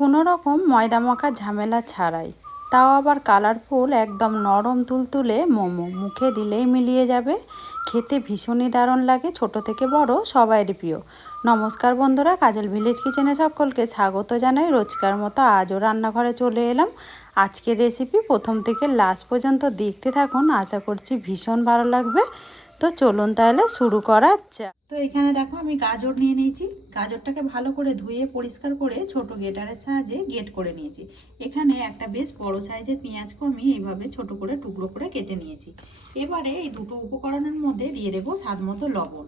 কোনো রকম ময়দা মাখার ঝামেলা ছাড়াই, তাও আবার কালারফুল একদম নরম তুলতুলে মোমো মুখে দিলেই মিলিয়ে যাবে। খেতে ভীষণই দারুণ লাগে, ছোট থেকে বড় সবাইয়ের প্রিয়। নমস্কার বন্ধুরা, কাজল ভিলেজ কিচেনে সকলকে স্বাগত জানাই। রোজকার মতো আজও রান্নাঘরে চলে এলাম। আজকের রেসিপি প্রথম থেকে লাস্ট পর্যন্ত দেখতে থাকুন, আশা করছি ভীষণ ভালো লাগবে। তো চলুন তাহলে শুরু করা যাক। তো এখানে দেখো আমি গাজর নিয়ে নিয়েছি। গাজরটাকে ভালো করে ধুয়ে পরিষ্কার করে ছোট গ্রেটারের সাহায্যে গ্রেট করে নিয়েছি। এখানে একটা বেশ বড় সাইজের পেঁয়াজকে আমি এইভাবে ছোট করে টুকরো করে কেটে নিয়েছি। এবারে এই দুটো উপকরণের মধ্যে দিয়ে দেবো স্বাদ মতো লবণ।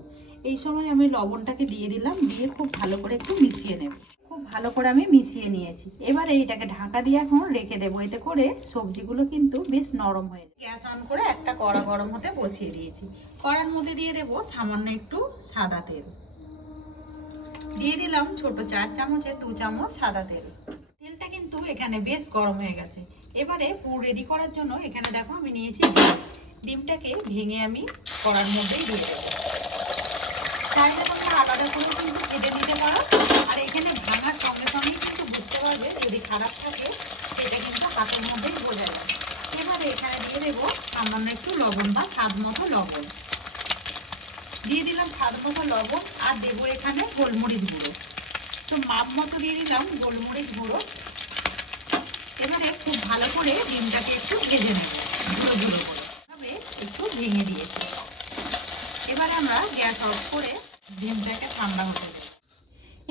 এই সময় আমি লবণটাকে দিয়ে দিলাম, দিয়ে খুব ভালো করে একটু মিশিয়ে নেব। খুব ভালো করে আমি মিশিয়ে নিয়েছি। এবারে এইটাকে ঢাকা দিয়ে এখন রেখে দেবো, এতে করে সবজিগুলো কিন্তু বেশ নরম হয়ে যায়। গ্যাস অন করে একটা কড়া গরম হতে বসিয়ে দিয়েছি। কড়ার মধ্যে দিয়ে দেবো সামান্য একটু সাদা তেল। দিয়ে দিলাম ছোট 4 চামচে 2 চামচ সাদা তেল। তেলটা কিন্তু এখানে বেশ গরম হয়ে গেছে। এবারে পুর রেডি করার জন্য এখানে দেখো আমি নিয়েছি ডিম। ডিমটাকে ভেঙে আমি কড়ার মধ্যেই দিয়ে দেবো। চাইলে তোমরা আলাদা করে কিন্তু কেটে নিতে পারো। আর এখানে ভাঙার সঙ্গে সঙ্গেই কিন্তু বুঝতে পারবে যদি খারাপ থাকে সেটা কিন্তু হাতের মধ্যেই বোঝা যায়। এবারে এখানে দিয়ে দেবো সামান্য একটু লবণ বা স্বাদ মতো লবণ। দিয়ে দিলাম স্বাদ মতো লবণ, আর দেবো এখানে গোলমরিচ গুঁড়ো। তো মাপ মতো দিয়ে দিলাম গোলমরিচ গুঁড়ো। এবারে খুব ভালো করে ডিমটাকে একটু ভেজে নেব, গুঁড়ো গুঁড়ো করে তবে একটু ভেঙে দিয়েছি। এবারে আমরা গ্যাস অফ করে ডিমটাকে ঠান্ডা হতে দেব।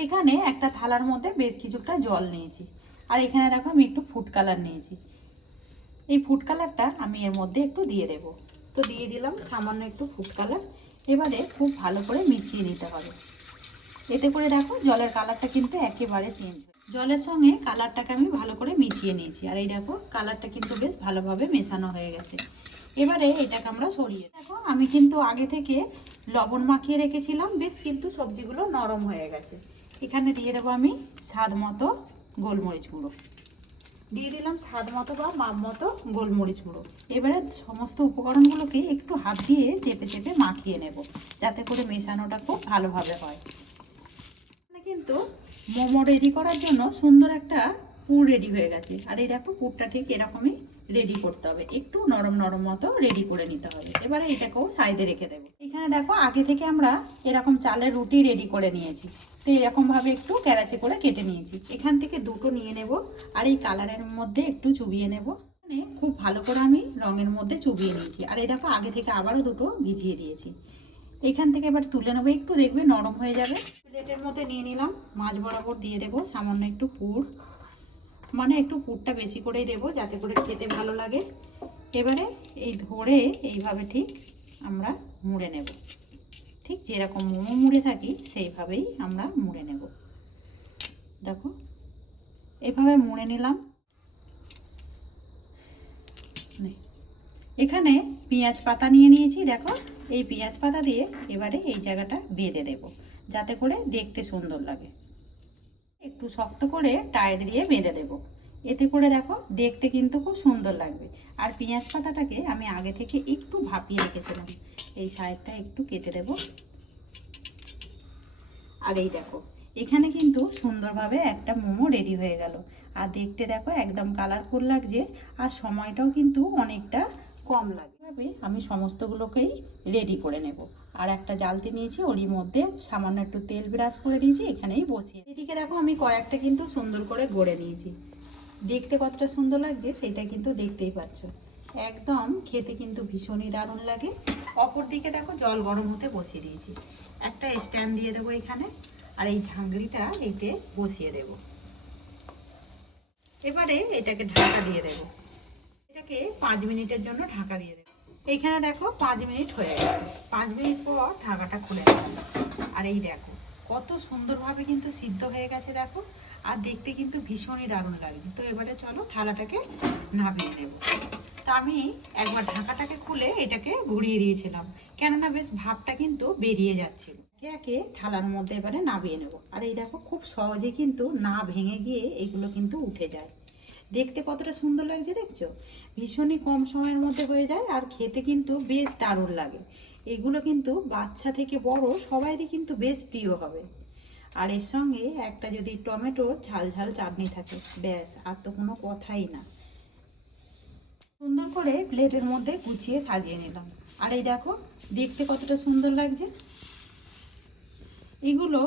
এখানে একটা থালার মধ্যে বেশ কিছুটা জল নিয়েছি, আর এখানে দেখো আমি একটু ফুড কালার নিয়েছি। এই ফুড কালারটা আমি এর মধ্যে একটু দিয়ে দেব। তো দিয়ে দিলাম সামান্য একটু ফুড কালার। এবারে খুব ভালো করে মিশিয়ে নিতে হবে। এতে করে দেখো জলের কালারটা কিন্তু একেবারে চেঞ্জ হয়। জলের সঙ্গে কালারটাকে আমি ভালো করে মিশিয়ে নিয়েছি, আর এই দেখো কালারটা কিন্তু বেশ ভালোভাবে মেশানো হয়ে গেছে। এবারে এটাকে আমরা সরিয়ে দেখো আমি কিন্তু আগে থেকে লবণ মাখিয়ে রেখেছিলাম, বেশ কিন্তু সবজিগুলো নরম হয়ে গেছে। এখানে দিয়ে দেবো আমি স্বাদ মতো গোলমরিচ গুঁড়ো। দিয়ে দিলাম স্বাদ মতো বা মাপ মতো গোলমরিচ গুঁড়ো। এবারে সমস্ত উপকরণগুলোকে একটু হাত দিয়ে চেপে চেপে মাখিয়ে নেব, যাতে করে মেশানোটা খুব ভালোভাবে হয়। কিন্তু মোমো রেডি করার জন্য সুন্দর একটা পুর রেডি হয়ে গেছে। আর এই দেখো পুরটা ঠিক এরকমই রেডি করতে হবে, একটু নরম নরম মতো রেডি করে নিতে হবে। এবারে এটাকেও সাইডে রেখে দেবো। এখানে দেখো আগে থেকে আমরা এরকম চালের রুটি রেডি করে নিয়েছি। তো এরকমভাবে একটু ক্যারাচে করে কেটে নিয়েছি। এখান থেকে দুটো নিয়ে নেব, আর এই কালারের মধ্যে একটু চুবিয়ে নেব। মানে খুব ভালো করে আমি রঙের মধ্যে চুবিয়ে নিয়েছি। আর এই দেখো আগে থেকে আবারও দুটো ভিজিয়ে দিয়েছি। এখান থেকে এবার তুলে নেবো, একটু দেখবে নরম হয়ে যাবে। প্লেটের মধ্যে নিয়ে নিলাম, মাছ বরাবর দিয়ে দেবো সামান্য একটু পুর। মানে একটু পুরটা বেশি করেই দেবো, যাতে করে খেতে ভালো লাগে। এবারে এই ধরে এইভাবে ঠিক আমরা মুড়ে নেব, ঠিক যেরকম মোমো মুড়ে থাকি সেইভাবেই আমরা মুড়ে নেব। দেখো এইভাবে মুড়ে নিলাম। এখানে পেঁয়াজ পাতা নিয়ে নিয়েছি, দেখো এই পেঁয়াজ পাতা দিয়ে এবারে এই জায়গাটা বেঁধে দেব, যাতে করে দেখতে সুন্দর লাগে। একটু শক্ত করে টাইট দিয়ে বেঁধে দেব, এতে করে দেখো দেখতে কিন্তু খুব সুন্দর লাগবে। আর পেঁয়াজ পাতাটাকে আমি আগে থেকে একটু ভাপিয়ে রেখেছিলাম। এই সাইডটা একটু কেটে দেব। আর এই দেখো এখানে কিন্তু সুন্দরভাবে একটা মোমো রেডি হয়ে গেল। আর দেখতে দেখো একদম কালারফুল লাগছে, আর সময়টাও কিন্তু অনেকটা কম লাগে। আমি সমস্তগুলোকেই রেডি করে নেব। আর একটা জালতি নিয়েছি, ওরই মধ্যে সামান্য একটু তেল ব্রাশ করে দিয়েছি, এখানেই বসিয়ে। এদিকে দেখো আমি কয়েকটা কিন্তু সুন্দর করে গড়ে নিয়েছি। দেখতে কতটা সুন্দর লাগছে সেটা কিন্তু দেখতেই পাচ্ছ। একদম খেতে কিন্তু ভীষণই দারুণ লাগে। অপর দিকে দেখো জল গরম হতে বসিয়ে দিয়েছি। একটা স্ট্যান্ড দিয়ে দেবো এখানে, আর এই ঝাঁগড়িটা এতে বসিয়ে দেব। এবারে এটাকে ঢাকা দিয়ে দেব। এটাকে 5 মিনিটের জন্য ঢাকা দিয়ে দেব। এইখানে দেখো 5 মিনিট হয়ে গেছে। 5 মিনিট পর ঢাকাটা খুলে দিলাম। আর এই দেখো কত সুন্দরভাবে কিন্তু সিদ্ধ হয়ে গেছে দেখো। আর দেখতে কিন্তু ভীষণই দারুণ লাগছে। তো এবারে চলো থালাটাকে নামিয়ে নেব। তা আমি একবার ঢাকাটাকে খুলে এটাকে ঘুরিয়ে দিয়েছিলাম, কেননা বেশ ভাবটা কিন্তু বেরিয়ে যাচ্ছিল। একে একে থালার মধ্যে এবারে নামিয়ে নেব। আর এই দেখো খুব সহজে কিন্তু না ভেঙে গিয়ে এগুলো কিন্তু উঠে যায়। দেখতে কতটা সুন্দর লাগছে দেখছো। ভীষণই কম সময়ের মধ্যে হয়ে যায়, আর খেতে কিন্তু বেশ দারুণ লাগে। এগুলো কিন্তু বাচ্চা থেকে বড় সবাইরই কিন্তু বেশ প্রিয় হবে। আর এর সঙ্গে একটা যদি টমেটোর ঝাল ঝাল চাটনি থাকে, ব্যাস আর তো কোনো কথাই না। সুন্দর করে প্লেটের মধ্যে গুছিয়ে সাজিয়ে নিলাম। আর এই দেখো দেখতে কতটা সুন্দর লাগছে। এগুলো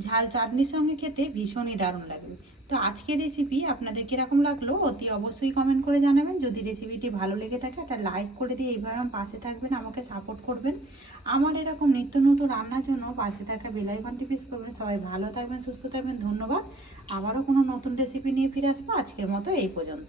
ঝাল চাটনির সঙ্গে খেতে ভীষণই দারুণ লাগবে। তো আজকের রেসিপি আপনাদের কীরকম লাগলো অতি অবশ্যই কমেন্ট করে জানাবেন। যদি রেসিপিটি ভালো লেগে থাকে একটা লাইক করে দিয়ে এইভাবে আমার পাশে থাকবেন, আমাকে সাপোর্ট করবেন। আমার এরকম নিত্য নতুন রান্নার জন্য পাশে থাকা বেল আইকনটি প্রেস করবেন। সবাই ভালো থাকবেন, সুস্থ থাকবেন, ধন্যবাদ। আবারও কোনো নতুন রেসিপি নিয়ে ফিরে আসবো। আজকের মতো এই পর্যন্ত।